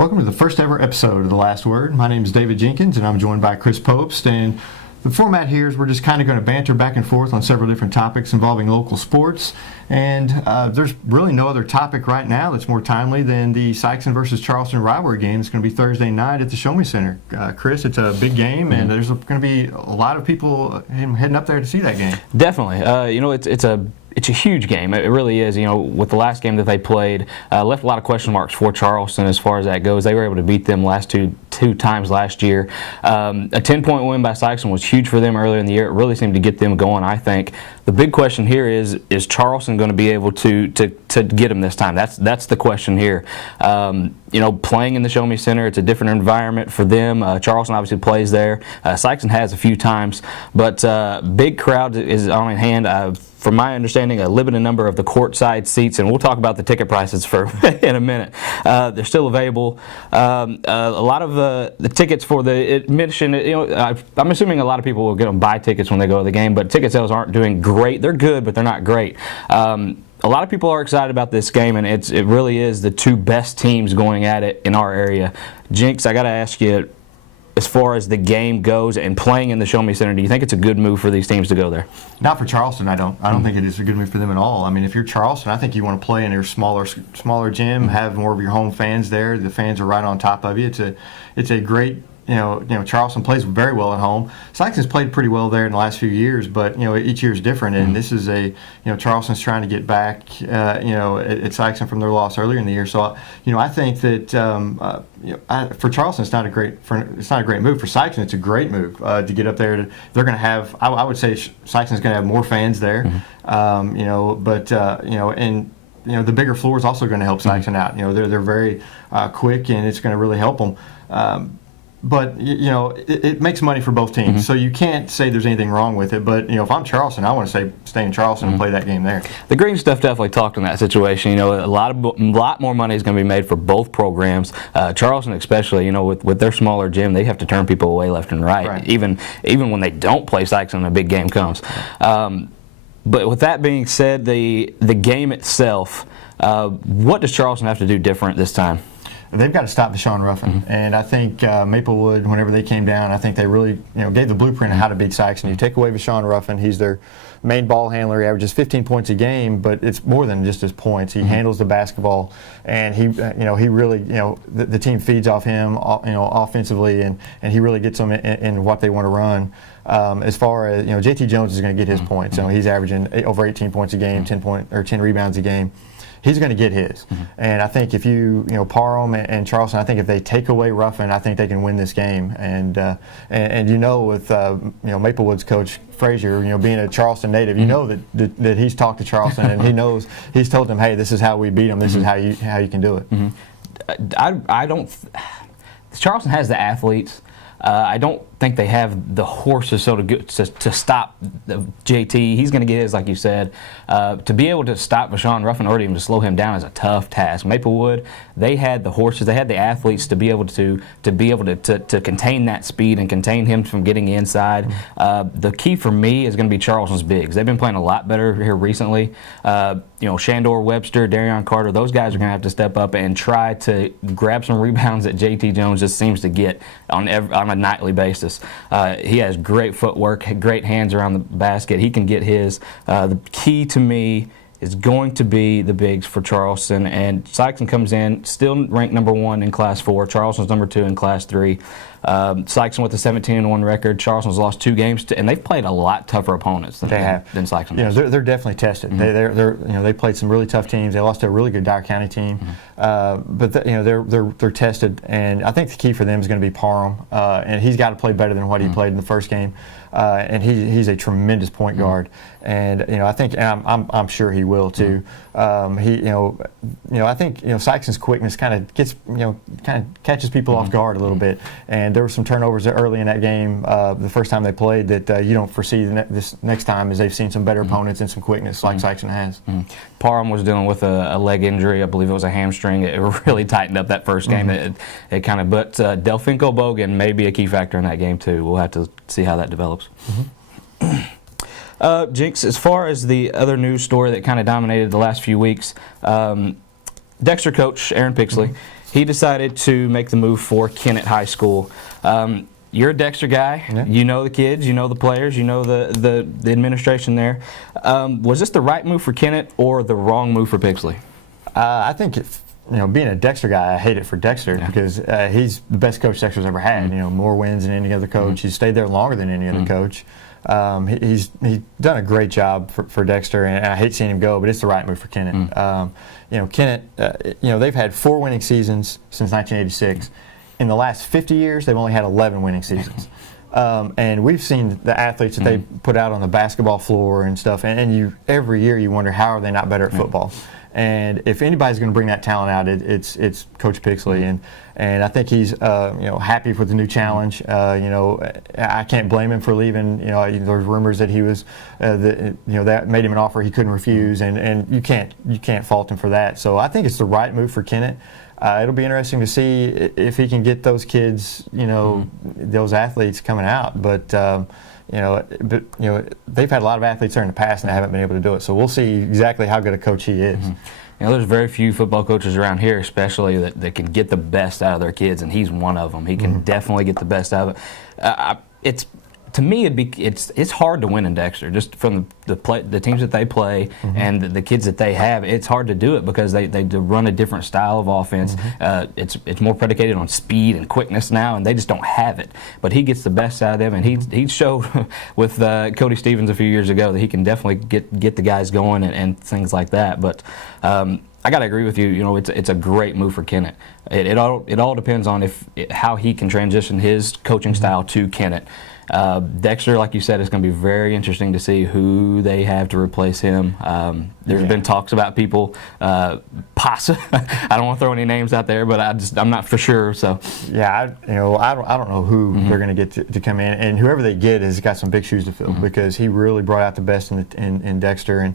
Welcome to the first ever episode of The Last Word. My name is David Jenkins, and I'm joined by Chris Popst. And the format here is we're just kind of going to banter back and forth on several different topics involving local sports. And there's really no other topic right now that's more timely than the Sikeston versus Charleston rivalry game. It's going to be Thursday night at the Show Me Center. Chris, it's a big game, and there's going to be a lot of people heading up there to see that game. Definitely. It's a huge game. It really is. You know, with the last game that they played, left a lot of question marks for Charleston as far as that goes. They were able to beat them last two times last year. A 10-point win by Sikeston was huge for them earlier in the year. It really seemed to get them going, I think. The big question here is Charleston going to be able to get them this time? That's the question here. Playing in the Show Me Center, it's a different environment for them. Charleston obviously plays there. Sikeston has a few times, but big crowd is on hand. From my understanding, a limited number of the courtside seats, and we'll talk about the ticket prices in a minute. They're still available. A lot of the tickets for the admission, I'm assuming a lot of people will buy tickets when they go to the game, but ticket sales aren't doing great. They're good, but they're not great. A lot of people are excited about this game, and it really is the two best teams going at it in our area. Jinx, I got to ask you, as far as the game goes and playing in the Show Me Center, do you think it's a good move for these teams to go there? Not for Charleston, I don't. I don't think it is a good move for them at all. I mean, if you're Charleston, I think you want to play in your smaller gym, have more of your home fans there. The fans are right on top of you. It's a great. Charleston plays very well at home. Sikeston's played pretty well there in the last few years, but each year is different. And this is Charleston's trying to get back at Sikeston from their loss earlier in the year. So I think that for Charleston it's not a great move. For Sikeston, it's a great move to get up there. They're going to have. I would say Sikeston's going to have more fans there. The bigger floor is also going to help Sikeston out. They're very quick, and it's going to really help them. But it makes money for both teams, so you can't say there's anything wrong with it. But if I'm Charleston, I want to stay in Charleston and play that game there. The green stuff definitely talked in that situation. A lot more money is going to be made for both programs. Charleston, especially, with their smaller gym, they have to turn people away left and right. Even when they don't play Sikeston and a big game comes. But with that being said, the game itself, what does Charleston have to do different this time? They've got to stop Deshaun Ruffin, and I think Maplewood, whenever they came down, I think they really gave the blueprint of how to beat Sikeston. You take away Deshaun Ruffin, he's their main ball handler. He averages 15 points a game, but it's more than just his points. He handles the basketball, and he really the team feeds off him offensively, and he really gets them in what they want to run. As far as JT Jones is going to get his points. He's averaging over 18 points a game, 10 rebounds a game. He's going to get his. And I think if Parham and Charleston, I think if they take away Ruffin, I think they can win this game. And with Maplewood's coach Frazier, being a Charleston native, that he's talked to Charleston and he's told them, hey, this is how we beat them. This is how you can do it. Charleston has the athletes. I don't think they have the horses to stop JT. He's going to get his, like you said. To be able to stop Deshaun Ruffin or even to slow him down is a tough task. Maplewood, they had the horses, they had the athletes to be able to contain that speed and contain him from getting inside. The key for me is going to be Charleston's bigs. They've been playing a lot better here recently. Shandor Webster, Darion Carter, those guys are going to have to step up and try to grab some rebounds that JT Jones just seems to get on a nightly basis. He has great footwork, great hands around the basket. He can get his. The key to me is going to be the bigs for Charleston, and Sikeston comes in still ranked number 1 in Class 4. Charleston's number 2 in Class 3. Sikeston with a 17-1 record. Charleston's lost 2 games, and they've played a lot tougher opponents than Sikeston. They're definitely tested. They played some really tough teams. They lost to a really good Dyer County team, but they're tested. And I think the key for them is going to be Parham, and he's got to play better than what he played in the first game. And he's a tremendous point guard, and I think I'm sure he will too. I think Sikeston's quickness kind of catches people off guard a little bit, and there were some turnovers early in that game the first time they played that you don't foresee this next time, as they've seen some better opponents and some quickness like Sikeston has. Parham was dealing with a leg injury. I believe it was a hamstring. It really tightened up that first game. But Delfinko Bogan may be a key factor in that game too. We'll have to see how that develops. Jinx, as far as the other news story that kind of dominated the last few weeks, Dexter coach Aaron Pixley, he decided to make the move for Kennett High School. You're a Dexter guy. Yeah. You know the kids. You know the players. You know the administration there. Was this the right move for Kennett or the wrong move for Pixley? I think being a Dexter guy, I hate it for Dexter because he's the best coach Dexter's ever had. More wins than any other coach. He's stayed there longer than any other coach. He's done a great job for Dexter, and I hate seeing him go, but it's the right move for Kennett. Kennett, they've had 4 winning seasons since 1986. In the last 50 years, they've only had 11 winning seasons. And we've seen the athletes that they put out on the basketball floor and stuff, and every year you wonder, how are they not better at football? And if anybody's going to bring that talent out, it's Coach Pixley, and I think he's happy with the new challenge. I can't blame him for leaving. There's rumors that he was that made him an offer he couldn't refuse, and you can't fault him for that. So I think it's the right move for Kennett. It'll be interesting to see if he can get those kids, those athletes coming out, but. They've had a lot of athletes there in the past and they haven't been able to do it. So we'll see exactly how good a coach he is. There's very few football coaches around here, especially that can get the best out of their kids, and he's one of them. He can definitely get the best out of it. To me, it's hard to win in Dexter, just from the teams that they play and the kids that they have. It's hard to do it because they run a different style of offense. It's more predicated on speed and quickness now, and they just don't have it. But he gets the best out of them, and he showed with Cody Stevens a few years ago that he can definitely get the guys going and things like that. But I got to agree with you. It's a great move for Kennett. It all depends on how he can transition his coaching style to Kennett. Dexter, like you said, it's going to be very interesting to see who they have to replace him. There's been talks about people, possibly. I don't want to throw any names out there, but I'm not for sure. So yeah, I don't know who they're going to get to come in, and whoever they get has got some big shoes to fill because he really brought out the best in Dexter, and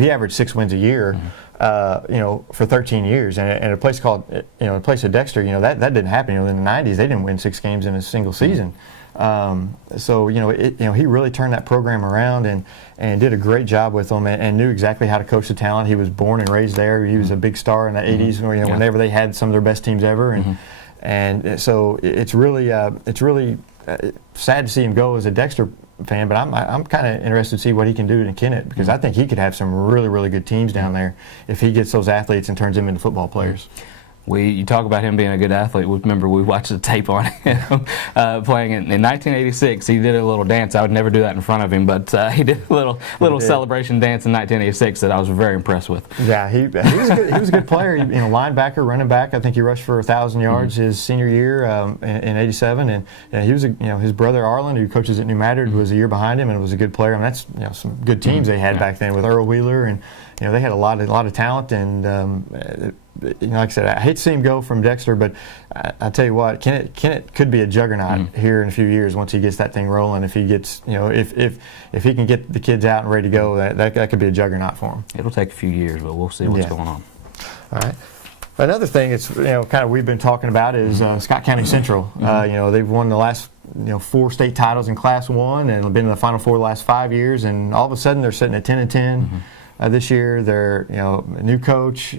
he averaged 6 wins a year. For 13 years, and a place called, a place of Dexter, that didn't happen. In the 90s, they didn't win 6 games in a single season. So he really turned that program around and did a great job with them and knew exactly how to coach the talent. He was born and raised there. He was a big star in the 80s. Whenever they had some of their best teams ever, and so it's really sad to see him go as a Dexter fan, but I'm kind of interested to see what he can do in Kennett because I think he could have some really, really good teams down there if he gets those athletes and turns them into football players. You talk about him being a good athlete. Remember, we watched the tape on him playing in 1986. He did a little dance. I would never do that in front of him, but he did a little celebration dance in 1986 that I was very impressed with. Yeah, he was a good player. Linebacker, running back. I think he rushed for 1,000 yards his senior year in '87, and he was his brother Arlen, who coaches at New Madrid, was a year behind him and was a good player. That's some good teams they had back then with Earl Wheeler, and they had a lot of talent and. Like I said, I hate to see him go from Dexter, but I tell you what, Kennett could be a juggernaut here in a few years once he gets that thing rolling. If he gets, if he can get the kids out and ready to go, that could be a juggernaut for him. It'll take a few years, but we'll see what's going on. All right. Another thing it's kind of we've been talking about is Scott County Central. They've won the last 4 state titles in Class 1 and been in the Final Four the last 5 years, and all of a sudden they're sitting at 10-10. This year, they're a new coach.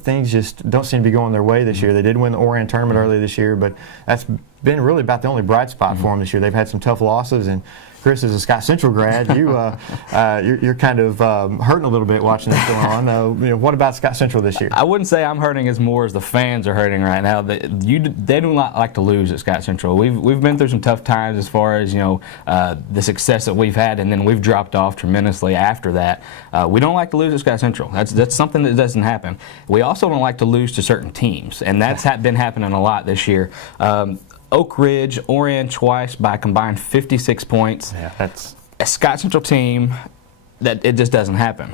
Things just don't seem to be going their way this year. They did win the Orion tournament earlier this year, but that's been really about the only bright spot for them this year. They've had some tough losses, and Chris, as a Scott Central grad, you're kind of hurting a little bit watching this going on. What about Scott Central this year? I wouldn't say I'm hurting as more as the fans are hurting right now. They do not like to lose at Scott Central. We've been through some tough times as far as the success that we've had, and then we've dropped off tremendously after that. We don't like to lose at Scott Central. That's something that doesn't happen. We also don't like to lose to certain teams, and that's been happening a lot this year. Oak Ridge, Orion twice by a combined 56 points. Yeah, that's a Scott Central team that it just doesn't happen.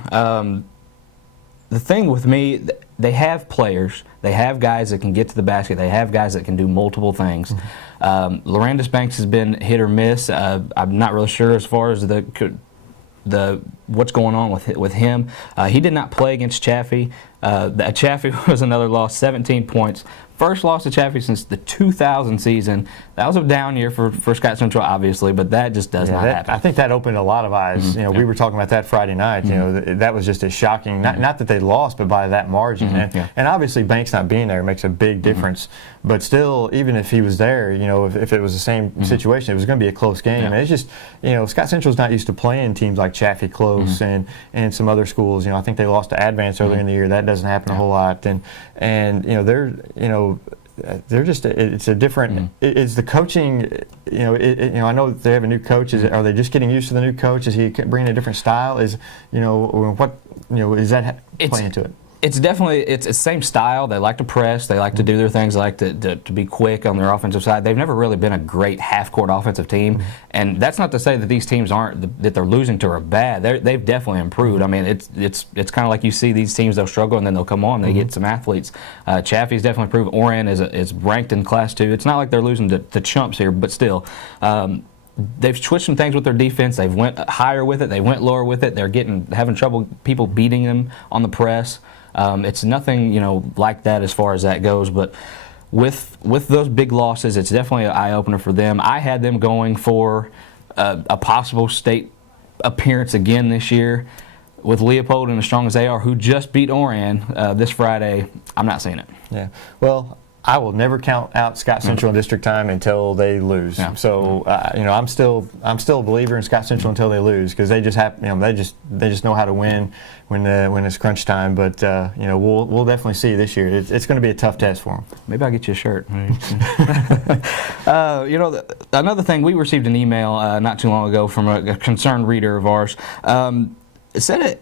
The thing with me, they have players, they have guys that can get to the basket, they have guys that can do multiple things. Lorandis Banks has been hit or miss. I'm not really sure as far as what's going on with him. He did not play against Chaffee. Chaffee was another loss, 17 points, first loss to Chaffee since the 2000 season. That was a down year for Scott Central, obviously, but that just does not happen. I think that opened a lot of eyes. We were talking about that Friday night. That was just a shocking. Not that they lost, but by that margin. And obviously, Banks not being there makes a big difference. But still, even if he was there, if it was the same situation, it was going to be a close game. And it's just, Scott Central's not used to playing teams like Chaffee close and some other schools. I think they lost to Advance earlier in the year. That doesn't happen a whole lot. And they're just, it's a different, it's the coaching, I know they have a new coach. Are they just getting used to the new coach? Is he bringing a different style? Is that playing into it? It's definitely, it's the same style. They like to press. They like to do their things. They like to be quick on their offensive side. They've never really been a great half-court offensive team. And that's not to say that these teams that they're losing to are bad. They've definitely improved. I mean, it's kind of like you see these teams, they'll struggle, and then they'll come on. They get some athletes. Chaffee's definitely improved. Orion is ranked in Class 2. It's not like they're losing to chumps here, but still. They've switched some things with their defense. They've went higher with it. They went lower with it. They're having trouble people beating them on the press. It's nothing, like that as far as that goes. But with those big losses, it's definitely an eye-opener for them. I had them going for a possible state appearance again this year. With Leopold and as strong as they are, who just beat Orion this Friday, I'm not seeing it. Yeah. Well, I will never count out Scott Central in district time until they lose. Yeah. So I'm still a believer in Scott Central until they lose, because they just they just know how to win when it's crunch time. But we'll definitely see this year. It's going to be a tough test for them. Maybe I'll get you a shirt. Another thing, we received an email not too long ago from a concerned reader of ours. It said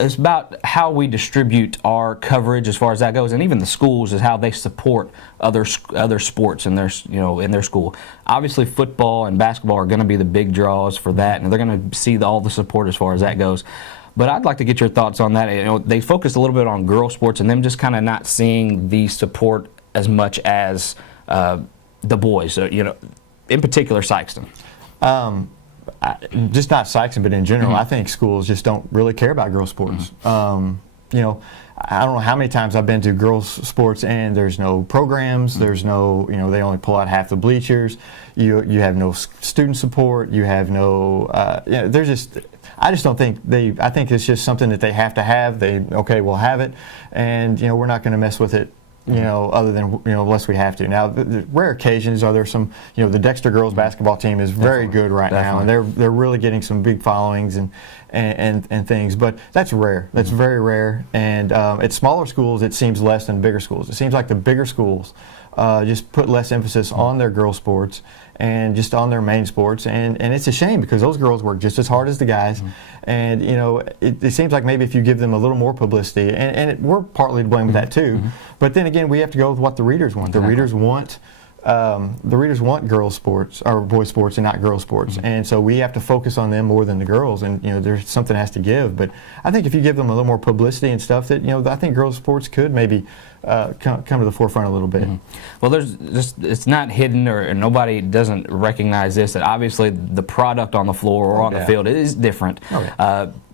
it's about how we distribute our coverage as far as that goes, and even the schools is how they support other sports in their school. Obviously, football and basketball are going to be the big draws for that, and they're going to see all the support as far as that goes. But I'd like to get your thoughts on that. They focused a little bit on girl sports, and them just kind of not seeing the support as much as the boys. In particular, Sikeston. Just not Sikeston, but in general, I think schools just don't really care about girls' sports. I don't know how many times I've been to girls' sports and there's no programs, there's no, they only pull out half the bleachers. You have no student support. You have no, there's just. I just don't think I think it's just something that they have to have. We'll have it, and we're not going to mess with it. Other than unless we have to. Now, the rare occasions are there some. The Dexter girls basketball team is very good right now, and they're really getting some big followings and things. But that's rare. That's very rare. And at smaller schools, it seems less than bigger schools. It seems like the bigger schools just put less emphasis on their girls' sports and just on their main sports, and it's a shame, because those girls work just as hard as the guys, and it seems like maybe if you give them a little more publicity, and we're partly to blame with that too, but then again, we have to go with what the readers want. The readers want girls sports or boys sports and not girls sports, and so we have to focus on them more than the girls, and there's something has to give. But I think if you give them a little more publicity and stuff, that I think girls sports could maybe come to the forefront a little bit. Well, there's just, it's not hidden, or nobody doesn't recognize this, that obviously the product on the floor or on the field is different.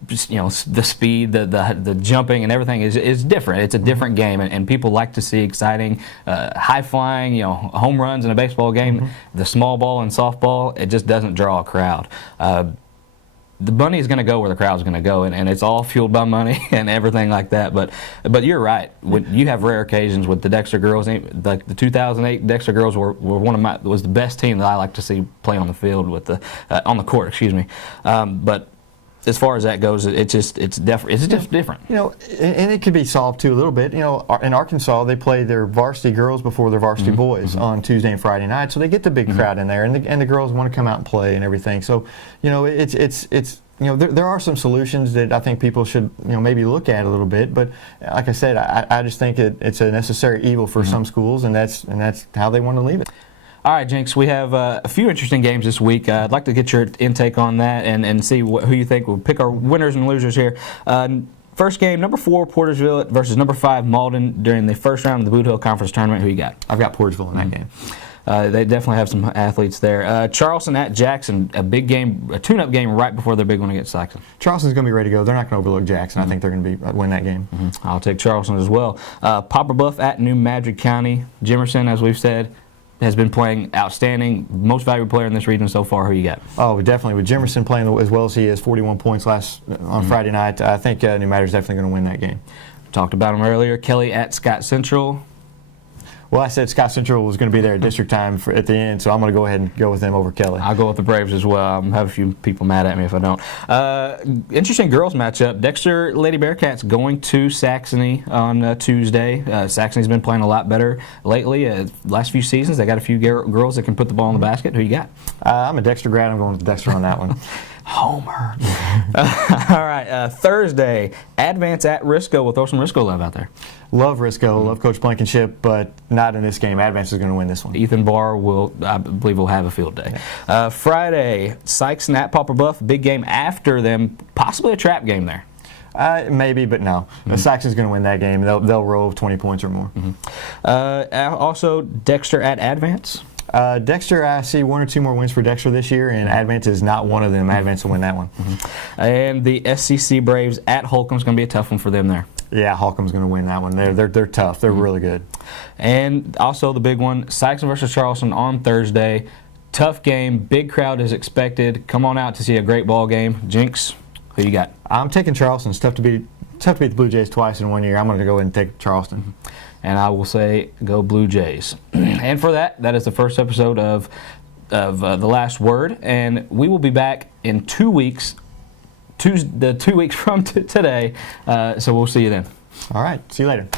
Just, the speed, the jumping and everything is different. It's a different game, and people like to see exciting, high flying, home runs in a baseball game. The small ball and softball, it just doesn't draw a crowd. The money is going to go where the crowd's going to go, and it's all fueled by money and everything like that. But you're right. When you have rare occasions with the Dexter girls, like the 2008 Dexter girls was the best team that I like to see play on the field with on the court. Excuse me. But as far as that goes, it's just different. And it could be solved too a little bit. In Arkansas, they play their varsity girls before their varsity boys on Tuesday and Friday night, so they get the big crowd in there, and the girls want to come out and play and everything. So there are some solutions that I think people should maybe look at a little bit. But like I said, I just think it's a necessary evil for some schools, and that's how they want to leave it. All right, Jinx, we have a few interesting games this week. I'd like to get your intake on that and see who you think will pick our winners and losers here. First game, number 4, Portersville versus number 5, Malden during the first round of the Boot Hill Conference Tournament. Who you got? I've got Portersville in that game. They definitely have some athletes there. Charleston at Jackson, a big game, a tune-up game right before their big one against Saxon. Charleston's going to be ready to go. They're not going to overlook Jackson. I think they're going to win that game. I'll take Charleston as well. Poplar Bluff at New Madrid County. Jimerson, as we've said, has been playing outstanding. Most valuable player in this region so far. Who you got? Oh, definitely. With Jimerson playing as well as he is, 41 points on Friday night, I think New Madrid's definitely going to win that game. Talked about him earlier. Kelly at Scott Central. Well, I said Scott Central was going to be there at district time at the end, so I'm going to go ahead and go with them over Kelly. I'll go with the Braves as well. I'll have a few people mad at me if I don't. Interesting girls matchup. Dexter Lady Bearcats going to Saxony on Tuesday. Saxony's been playing a lot better lately. Last few seasons, they got a few girls that can put the ball in the basket. Who you got? I'm a Dexter grad. I'm going with Dexter on that one. Homer. All right, Thursday, Advance at Risco. We'll throw some Risco love out there. Love Risco, love Coach Blankenship, but not in this game. Advance is going to win this one. Ethan Barr I believe, will have a field day. Friday, Sykes at Poplar Bluff. Big game after them. Possibly a trap game there. Maybe, but no. Saxon's going to win that game. They'll roll 20 points or more. Also, Dexter at Advance. Dexter, I see one or two more wins for Dexter this year, and Advance is not one of them. Advance will win that one. And the SCC Braves at Holcomb's going to be a tough one for them there. Yeah, Holcomb's going to win that one. They're tough. They're really good. And also the big one, Sykes versus Charleston on Thursday. Tough game. Big crowd is expected. Come on out to see a great ball game. Jinx, who you got? I'm taking Charleston. It's tough to beat the Blue Jays twice in 1 year. I'm going to go ahead and take Charleston. And I will say, go Blue Jays. And for that is the first episode of The Last Word. And we will be back in 2 weeks, 2 weeks from today. So we'll see you then. All right. See you later.